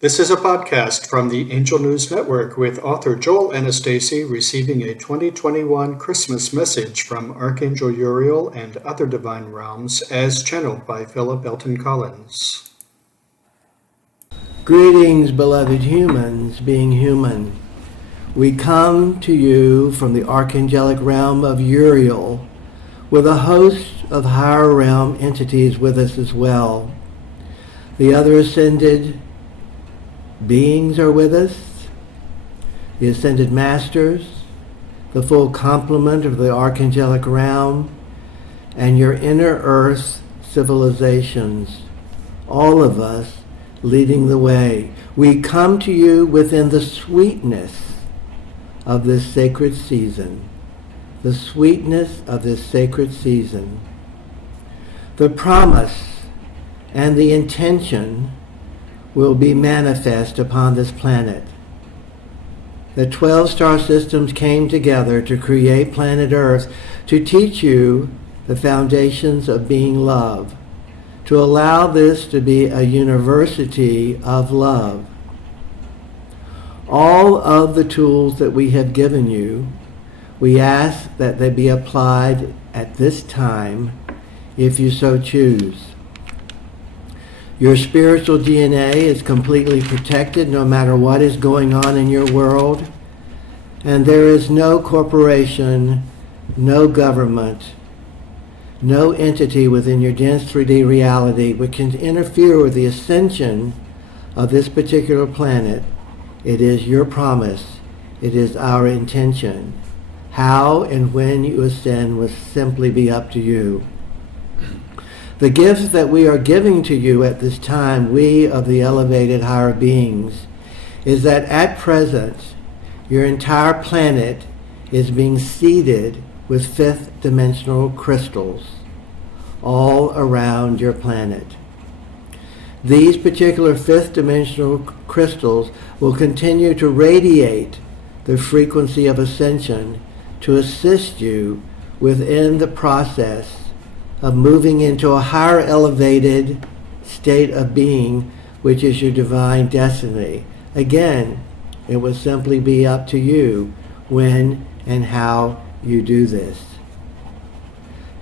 This is a podcast from the Angel News Network with author Joel Anastasi receiving a 2021 Christmas message from Archangel Uriel and other divine realms as channeled by Philip Elton Collins. Greetings, beloved humans, being human. We come to you from the archangelic realm of Uriel with a host of higher realm entities with us as well. The other ascended beings are with us, the ascended masters, the full complement of the archangelic realm, and your inner earth civilizations, all of us leading the way. We come to you within the sweetness of this sacred season, the sweetness of this sacred season. The promise and the intention will be manifest upon this planet. The 12 star systems came together to create planet Earth to teach you the foundations of being love, to allow this to be a university of love. All of the tools that we have given you, we ask that they be applied at this time if you so choose. Your spiritual DNA is completely protected no matter what is going on in your world, and there is no corporation, no government, no entity within your dense 3D reality which can interfere with the ascension of this particular planet. It is your promise. It is our intention. How and when you ascend will simply be up to you. The gifts that we are giving to you at this time, we of the elevated higher beings, is that at present, your entire planet is being seeded with fifth dimensional crystals all around your planet. These particular fifth dimensional crystals will continue to radiate the frequency of ascension to assist you within the process of moving into a higher elevated state of being, which is your divine destiny. Again, it will simply be up to you when and how you do this.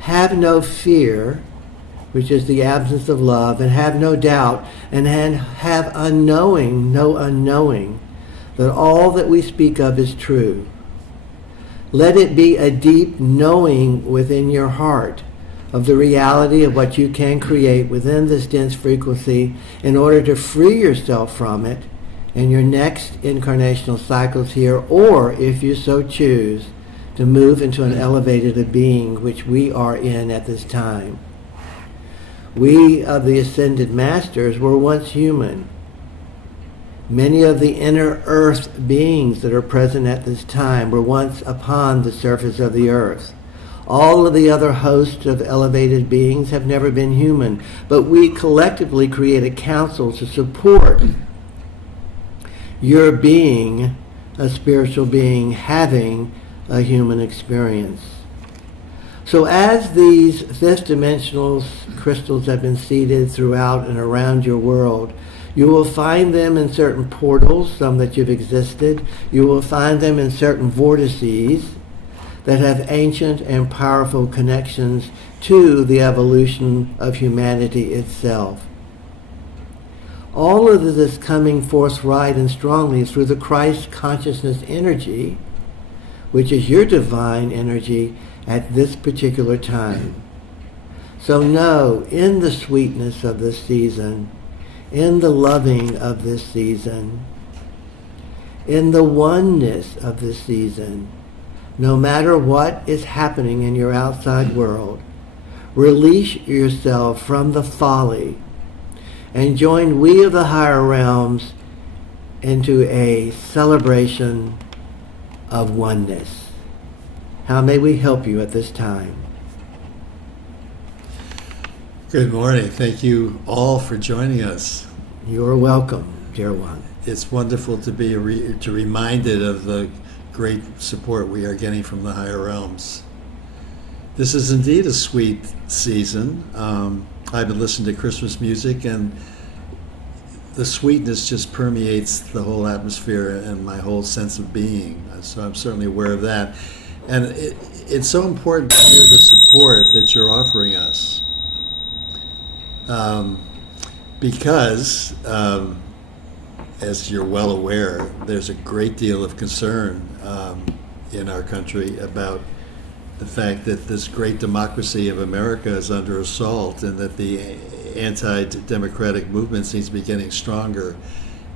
Have no fear, which is the absence of love, and have no doubt, and have no unknowing that all that we speak of is true. Let it be a deep knowing within your heart of the reality of what you can create within this dense frequency in order to free yourself from it in your next incarnational cycles here, or if you so choose, to move into an elevated being, which we are in at this time. We of the ascended masters were once human. Many of the inner earth beings that are present at this time were once upon the surface of the earth. All of the other hosts of elevated beings have never been human, but we collectively create a council to support your being a spiritual being having a human experience. So as these fifth dimensional crystals have been seeded throughout and around your world, you will find them in certain portals, some that you've existed. You will find them in certain vortices that have ancient and powerful connections to the evolution of humanity itself. All of this is coming forthright and strongly through the Christ consciousness energy, which is your divine energy at this particular time. So know, in the sweetness of this season, in the loving of this season, in the oneness of this season, no matter what is happening in your outside world, release yourself from the folly and join we of the higher realms into a celebration of oneness. How may we help you at this time? Good morning. Thank you all for joining us. You are welcome, dear one. It's wonderful to be reminded of the great support we are getting from the higher realms. This is indeed a sweet season. I've been listening to Christmas music, and the sweetness just permeates the whole atmosphere and my whole sense of being. So I'm certainly aware of that. And it's so important to hear the support that you're offering us. Because, as you're well aware, there's a great deal of concern in our country about the fact that this great democracy of America is under assault, and that the anti-democratic movement seems to be getting stronger.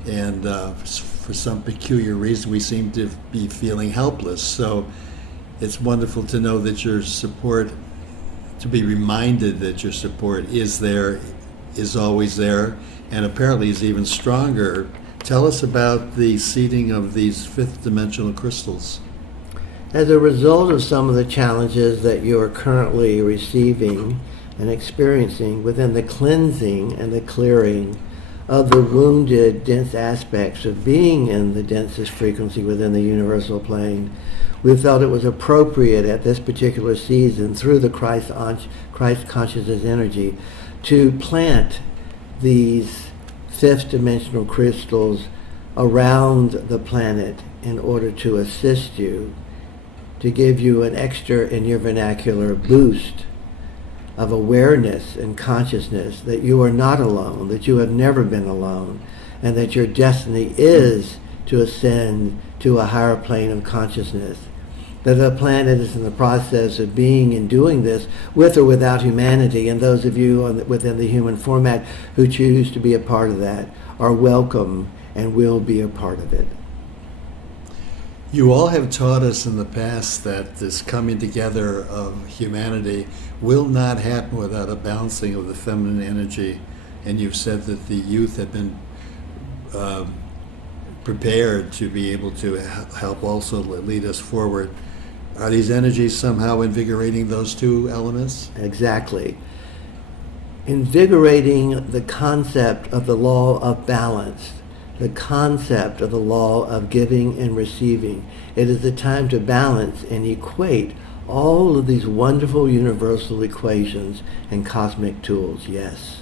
And for some peculiar reason, we seem to be feeling helpless. So it's wonderful to know that your support, to be reminded that your support is there, is always there, and apparently is even stronger. Tell us about the seeding of these fifth dimensional crystals. As a result of some of the challenges that you are currently receiving and experiencing within the cleansing and the clearing of the wounded, dense aspects of being in the densest frequency within the universal plane, we felt it was appropriate at this particular season, through the Christ consciousness energy, to plant these fifth dimensional crystals around the planet in order to assist you, to give you an extra, in your vernacular, boost of awareness and consciousness that you are not alone, that you have never been alone, and that your destiny is to ascend to a higher plane of consciousness. That the planet is in the process of being and doing this with or without humanity, and those of you within the human format who choose to be a part of that are welcome and will be a part of it. You all have taught us in the past that this coming together of humanity will not happen without a balancing of the feminine energy. And you've said that the youth have been prepared to be able to help also lead us forward. Are these energies somehow invigorating those two elements? Exactly. Invigorating the concept of the law of balance, the concept of the law of giving and receiving. It is the time to balance and equate all of these wonderful universal equations and cosmic tools, yes.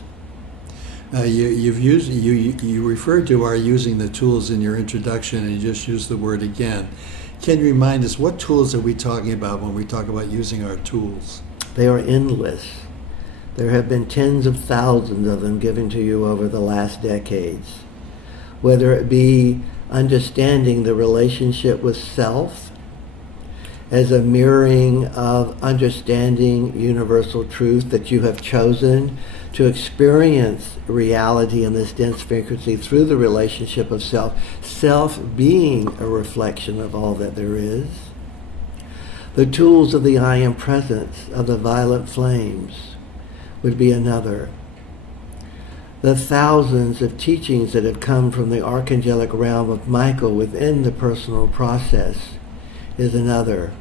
You referred to our using the tools in your introduction, and you just used the word again. Can you remind us, what tools are we talking about when we talk about using our tools? They are endless. There have been tens of thousands of them given to you over the last decades. Whether it be understanding the relationship with self as a mirroring of understanding universal truth that you have chosen to experience reality in this dense frequency through the relationship of self, self being a reflection of all that there is. The tools of the I Am Presence of the violet flames would be another. The thousands of teachings that have come from the archangelic realm of Michael within the personal process is another.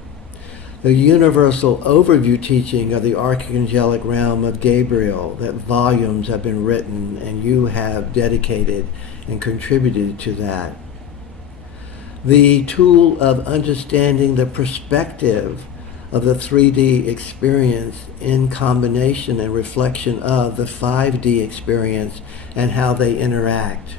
The universal overview teaching of the archangelic realm of Gabriel, that volumes have been written and you have dedicated and contributed to that. The tool of understanding the perspective of the 3D experience in combination and reflection of the 5D experience and how they interact.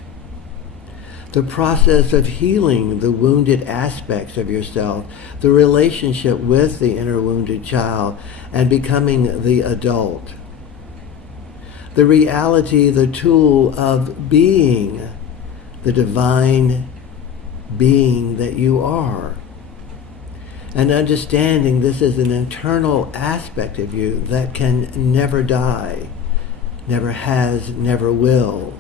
The process of healing the wounded aspects of yourself, the relationship with the inner wounded child, and becoming the adult. The reality, the tool of being the divine being that you are. And understanding this is an internal aspect of you that can never die, never has, never will.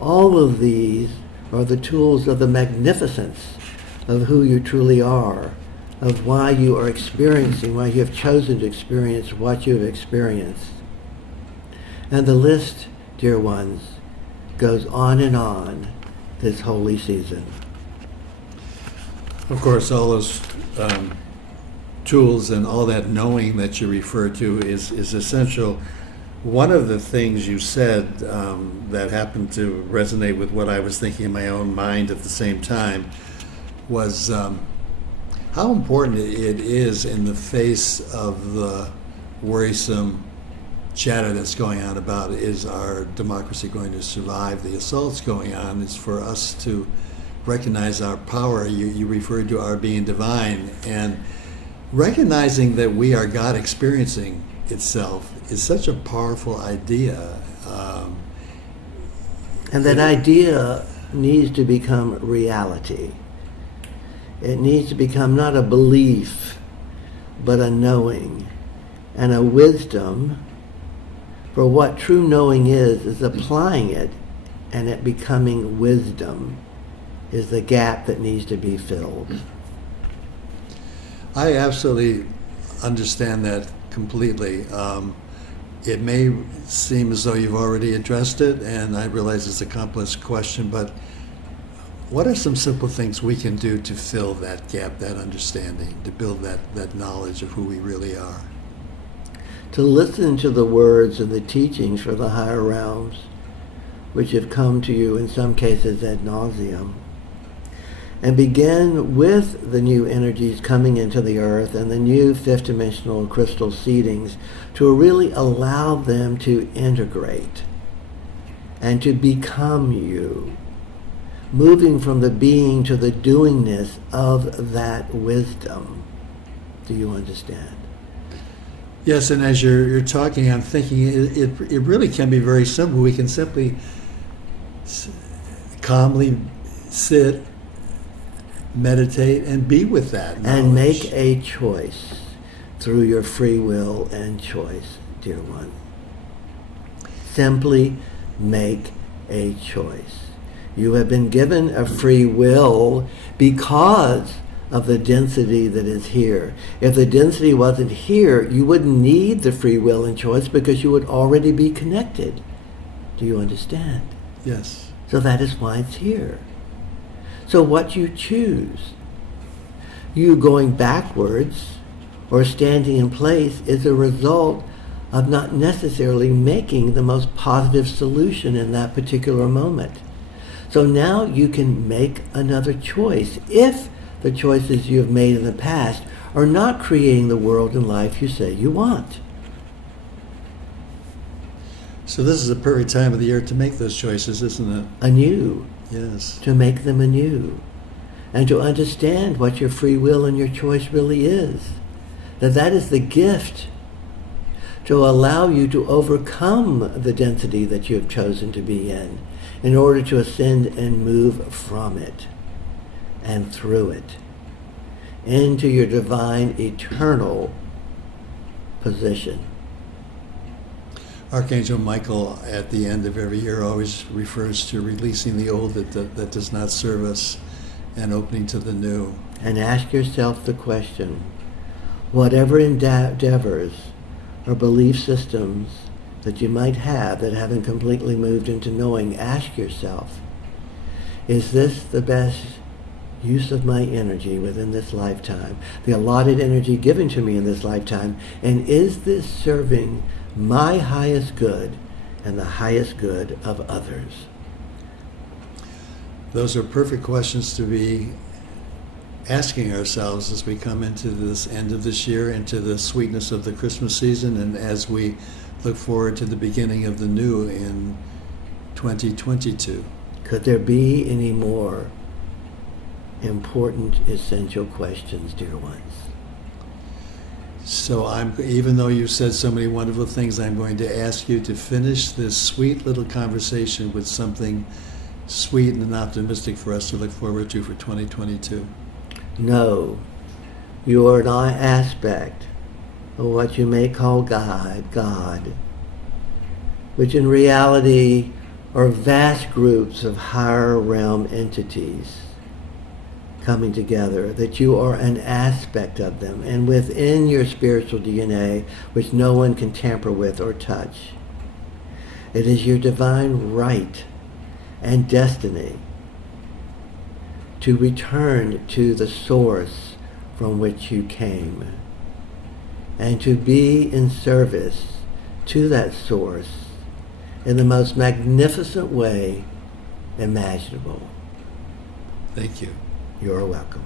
All of these are the tools of the magnificence of who you truly are, of why you are experiencing, why you have chosen to experience what you have experienced. And the list, dear ones, goes on this holy season. Of course, all those tools and all that knowing that you refer to is essential. One of the things you said that happened to resonate with what I was thinking in my own mind at the same time was how important it is in the face of the worrisome chatter that's going on about is our democracy going to survive the assaults going on. It's for us to recognize our power. You referred to our being divine, and recognizing that we are God experiencing itself is such a powerful idea. And that idea needs to become reality. It needs to become not a belief, but a knowing and a wisdom. For what true knowing is applying it, and it becoming wisdom is the gap that needs to be filled. I absolutely understand that completely. It may seem as though you've already addressed it, and I realize it's a complex question, but what are some simple things we can do to fill that gap, that understanding, to build that knowledge of who we really are? To listen to the words and the teachings for the higher realms, which have come to you in some cases ad nauseum, and begin with the new energies coming into the earth and the new fifth dimensional crystal seedings to really allow them to integrate and to become you, moving from the being to the doingness of that wisdom. Do you understand? Yes, and as you're talking, I'm thinking it really can be very simple. We can simply calmly sit, meditate, and be with that knowledge. And make a choice through your free will and choice, dear one. Simply make a choice. You have been given a free will because of the density that is here. If the density wasn't here, you wouldn't need the free will and choice because you would already be connected. Do you understand? Yes. So that is why it's here. So what you choose, you going backwards or standing in place, is a result of not necessarily making the most positive solution in that particular moment. So now you can make another choice if the choices you have made in the past are not creating the world and life you say you want. So this is a perfect time of the year to make those choices, isn't it? Anew. Yes. To make them anew. And to understand what your free will and your choice really is. That is the gift to allow you to overcome the density that you have chosen to be in order to ascend and move from it and through it into your divine eternal position. Archangel Michael at the end of every year always refers to releasing the old that does not serve us and opening to the new. And ask yourself the question, whatever endeavors or belief systems that you might have that haven't completely moved into knowing, ask yourself, is this the best use of my energy within this lifetime, the allotted energy given to me in this lifetime, and is this serving my highest good and the highest good of others? Those are perfect questions to be asking ourselves as we come into this end of this year, into the sweetness of the Christmas season, and as we look forward to the beginning of the new in 2022. Could there be any more important, essential questions, dear ones? So even though you've said so many wonderful things, I'm going to ask you to finish this sweet little conversation with something sweet and optimistic for us to look forward to for 2022. No, you are an aspect of what you may call God, which in reality are vast groups of higher realm entities coming together, that you are an aspect of them, and within your spiritual DNA, which no one can tamper with or touch. It is your divine right and destiny to return to the source from which you came, and to be in service to that source in the most magnificent way imaginable. Thank you. You're welcome.